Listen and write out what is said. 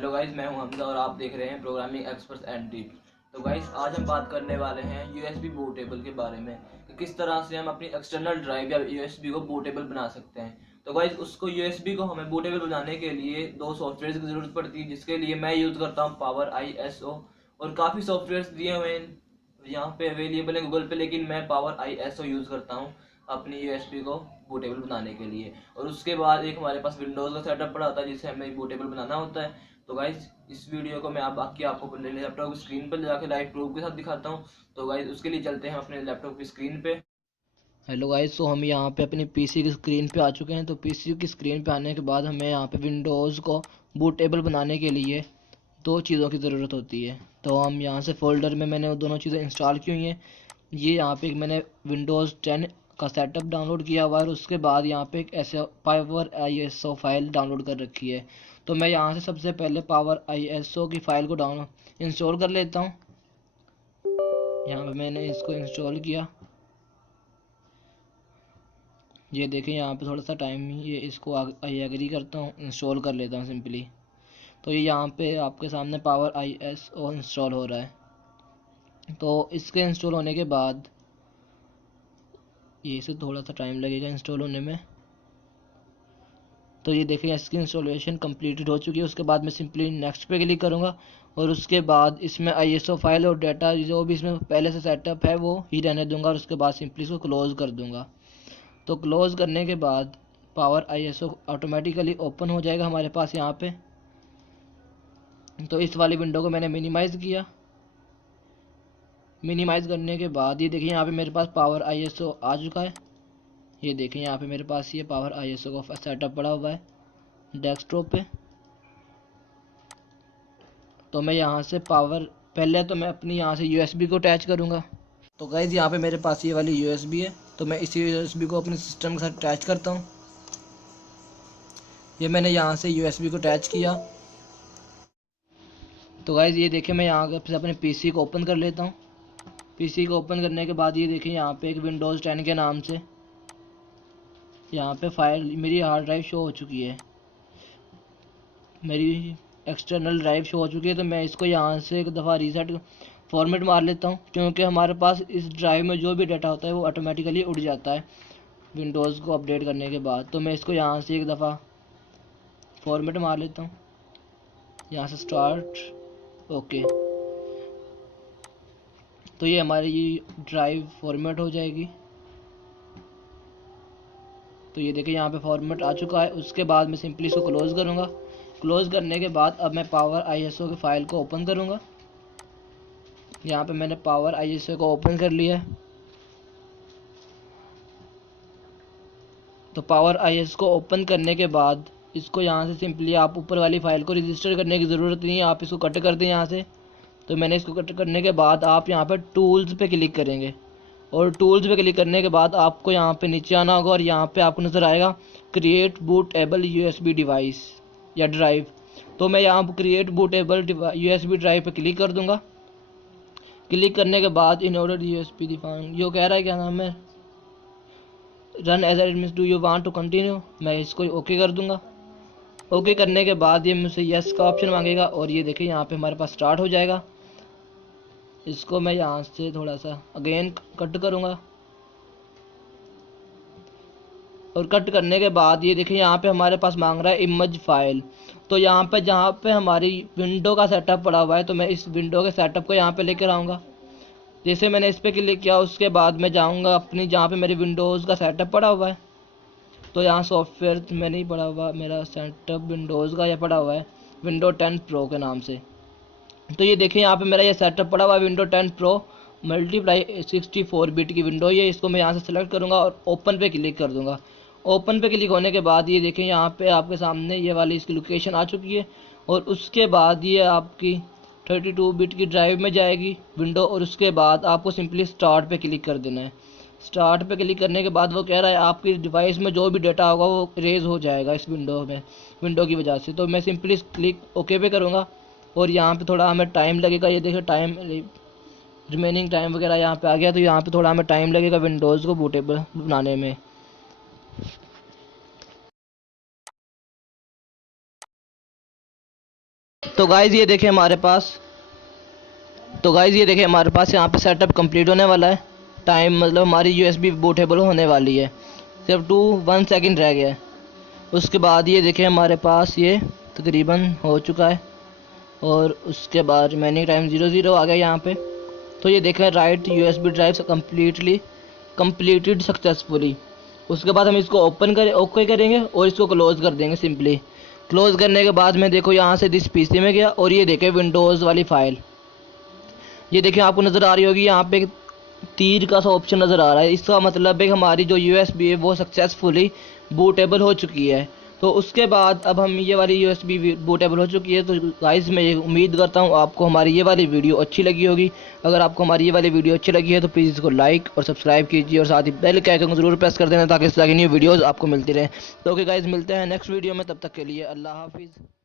Hello guys, मैं हूं हमजा और आप देख रहे हैं प्रोग्रामिंग एक्सपर्ट्स एंड टिप्स। तो गाइस, आज हम बात करने वाले हैं यूएसबी बूटेबल के बारे में कि किस तरह से हम अपनी एक्सटर्नल ड्राइव या यूएसबी को बूटेबल बना सकते हैं। तो गाइस, उसको यूएसबी को हमें बूटेबल बनाने के लिए दो सॉफ्टवेयर की ज़रूरत पड़ती है, जिसके लिए मैं यूज़ करता हूँ पावर ISO। और काफ़ी सॉफ्टवेयर दिए हुए हैं यहाँ पे अवेलेबल है गूगल पे, लेकिन मैं पावर ISO यूज़ करता हूँ अपनी यूएसबी को बूटेबल बनाने के लिए। और उसके बाद एक हमारे पास विंडोज़ का सेटअप पड़ा होता है जिसे हमें बूटेबल बनाना होता है। तो गाइज, इस वीडियो को मैं आपको लैपटॉप की स्क्रीन पर जाकर लाइव प्रूफ के साथ दिखाता हूँ। तो गाइज, उसके लिए चलते हैं अपने लैपटॉप की स्क्रीन पे। हेलो गाइज, तो हम यहाँ पे अपनी पीसी की स्क्रीन पे आ चुके हैं। तो पीसी की स्क्रीन पे आने के बाद हमें यहाँ पे विंडोज़ को बूटेबल बनाने के लिए दो चीज़ों की ज़रूरत होती है। तो हम यहाँ से फोल्डर में मैंने वो दोनों चीज़ें इंस्टॉल की हुई हैं। ये यहाँ पे मैंने विंडोज़ 10 का सेटअप डाउनलोड किया हुआ है और उसके बाद यहाँ पे एक ऐसे पावर ISO फाइल डाउनलोड कर रखी है। तो मैं यहाँ से सबसे पहले पावर ISO की फ़ाइल को इंस्टॉल कर लेता हूँ। यहाँ पे मैंने इसको इंस्टॉल किया। ये देखें, यहाँ पे थोड़ा सा टाइम ये इसको आई एग्री करता हूँ, इंस्टॉल कर लेता हूँ सिंपली। तो ये यहाँ पे आपके सामने पावर ISO इंस्टॉल हो रहा है। तो इसके इंस्टॉल होने के बाद ये इसे थोड़ा सा टाइम लगेगा इंस्टॉल होने में। तो ये देखें, इसकी इंस्टॉलेशन कंप्लीटेड हो चुकी है। उसके बाद मैं सिंपली नेक्स्ट पे क्लिक करूँगा और उसके बाद इसमें ISO फाइल और डाटा जो भी इसमें पहले से सेटअप है वो ही रहने दूंगा और उसके बाद सिंपली इसको क्लोज़ कर दूंगा। तो क्लोज़ करने के बाद पावर ISO ऑटोमेटिकली ओपन हो जाएगा हमारे पास यहाँ पे। तो इस वाली विंडो को मैंने मिनिमाइज़ किया। मिनिमाइज़ करने के बाद ये देखिए, यहाँ पे मेरे पास पावर ISO आ चुका है। ये देखें, यहाँ पे मेरे पास ये पावर ISO का सेटअप पड़ा हुआ है डेस्कटॉप पे। तो मैं यहाँ से पहले तो मैं अपनी यहाँ से USB को अटैच करूँगा। तो गाइज़, यहाँ पे मेरे पास ये वाली USB है। तो मैं इसी USB को अपने सिस्टम के साथ अटैच करता हूँ। ये मैंने यहाँ से USB को अटैच किया। तो गाइज़, ये देखें, मैं यहाँ से अपने PC को ओपन कर लेता हूँ। PC को ओपन करने के बाद ये देखें, यहाँ पे एक विंडोज़ 10 के नाम से यहाँ पे फाइल मेरी हार्ड ड्राइव शो हो चुकी है। मेरी एक्सटर्नल ड्राइव शो हो चुकी है। तो मैं इसको यहाँ से एक दफ़ा रीसेट फॉर्मेट मार लेता हूँ, क्योंकि हमारे पास इस ड्राइव में जो भी डाटा होता है वो ऑटोमेटिकली उड़ जाता है विंडोज़ को अपडेट करने के बाद। तो मैं इसको यहाँ से एक दफ़ा फॉर्मेट मार लेता हूँ, यहाँ से स्टार्ट। ओके, तो ये हमारी ड्राइव फॉर्मेट हो जाएगी। तो ये देखिए, यहाँ पे फॉर्मेट आ चुका है। उसके बाद मैं सिंपली इसको क्लोज़ करूँगा। क्लोज़ करने के बाद अब मैं पावर ISO की फ़ाइल को ओपन करूँगा। यहाँ पे मैंने पावर ISO को ओपन कर लिया है। तो पावर ISO को ओपन करने के बाद इसको यहाँ से सिंपली आप ऊपर वाली फ़ाइल को रजिस्टर करने की ज़रूरत नहीं है, आप इसको कट कर दें यहाँ से। तो मैंने इसको कट करने के बाद आप यहाँ पर टूल्स पे क्लिक करेंगे और टूल्स पे क्लिक करने के बाद आपको यहाँ पे नीचे आना होगा और यहाँ पे आपको नज़र आएगा क्रिएट बूटेबल USB डिवाइस या ड्राइव। तो मैं यहाँ पर क्रिएट बूटेबल USB ड्राइव पे क्लिक कर दूँगा। क्लिक करने के बाद इन ऑर्डर USB डिफाइन जो कह रहा है, क्या नाम है, run as admin, do you want to continue. मैं इसको ओके कर दूंगा। ओके करने के बाद ये मुझसे यस का ऑप्शन मांगेगा और ये देखिए, यहाँ पे हमारे पास स्टार्ट हो जाएगा। इसको मैं यहाँ से थोड़ा सा अगेन कट करूँगा और कट करने के बाद ये देखिए, यहाँ पे हमारे पास मांग रहा है इमेज फाइल। तो यहाँ पे जहाँ पे हमारी विंडो का सेटअप पड़ा हुआ है, तो मैं इस विंडो के सेटअप को यहाँ पे लेकर आऊँगा। जैसे मैंने इस पर क्लिक किया, उसके बाद मैं जाऊँगा अपनी जहाँ पे मेरी विंडोज़ का सेटअप पड़ा हुआ है। तो यहाँ सॉफ्टवेयर में नहीं पड़ा हुआ, मेरा सेटअप विंडोज़ का यह पड़ा हुआ है विंडो 10 प्रो के नाम से। तो ये देखिए, यहाँ पे मेरा ये सेटअप पड़ा हुआ है विंडो 10 प्रो मल्टीप्लाई 64 बिट की विंडो। ये इसको मैं यहाँ से सेलेक्ट करूँगा और ओपन पे क्लिक कर दूँगा। ओपन पे क्लिक होने के बाद ये देखें, यहाँ पे आपके सामने ये वाली इसकी लोकेशन आ चुकी है और उसके बाद ये आपकी 32 बिट की ड्राइव में जाएगी विंडो और उसके बाद आपको सिंपली स्टार्ट पे क्लिक कर देना है। स्टार्ट पे क्लिक करने के बाद वो कह रहा है आपकी डिवाइस में जो भी डाटा होगा वो रेज हो जाएगा इस विंडो की वजह से। तो मैं सिंपली क्लिक ओके पे करूँगा और यहाँ पे थोड़ा हमें टाइम लगेगा। ये देखिए, टाइम रिमेनिंग टाइम वगैरह यहाँ पे आ गया। तो यहाँ पे थोड़ा हमें टाइम लगेगा विंडोज़ को बूटेबल बनाने में। तो गाइज़ ये देखें हमारे पास यहाँ पे सेटअप कंप्लीट होने वाला है। टाइम मतलब हमारी यूएसबी बूटेबल होने वाली है, सिर्फ 1 सेकंड रह गया है। उसके बाद ये देखें हमारे पास ये तकरीबन हो चुका है, और उसके बाद रिमेनिंग टाइम 00 आ गया यहाँ पे। तो ये देखें right USB drive completed successfully. उसके बाद हम इसको ओके करेंगे और इसको क्लोज़ कर देंगे। सिंपली क्लोज़ करने के बाद मैं देखो यहाँ से दिस पीसी में गया, और ये देखें विंडोज़ वाली फ़ाइल, ये देखिए आपको नज़र आ रही होगी, यहाँ पे तीर का सा ऑप्शन नज़र आ रहा है। इसका मतलब है कि हमारी जो यूएसबी है वो सक्सेसफुली बूटेबल हो चुकी है। तो उसके बाद अब हम ये वाली यूएसबी बूटेबल हो चुकी है। तो गाइस मैं उम्मीद करता हूँ आपको हमारी ये वाली वीडियो अच्छी लगी होगी। अगर आपको हमारी ये वाली वीडियो अच्छी लगी है तो प्लीज़ इसको लाइक और सब्सक्राइब कीजिए, और साथ ही बेल के आइकन को ज़रूर प्रेस कर देना ताकि इस तरह की न्यू वीडियोज़ आपको मिलती रहे। तो ओके गाइस, मिलते हैं नेक्स्ट वीडियो में, तब तक के लिए अल्लाह हाफिज़।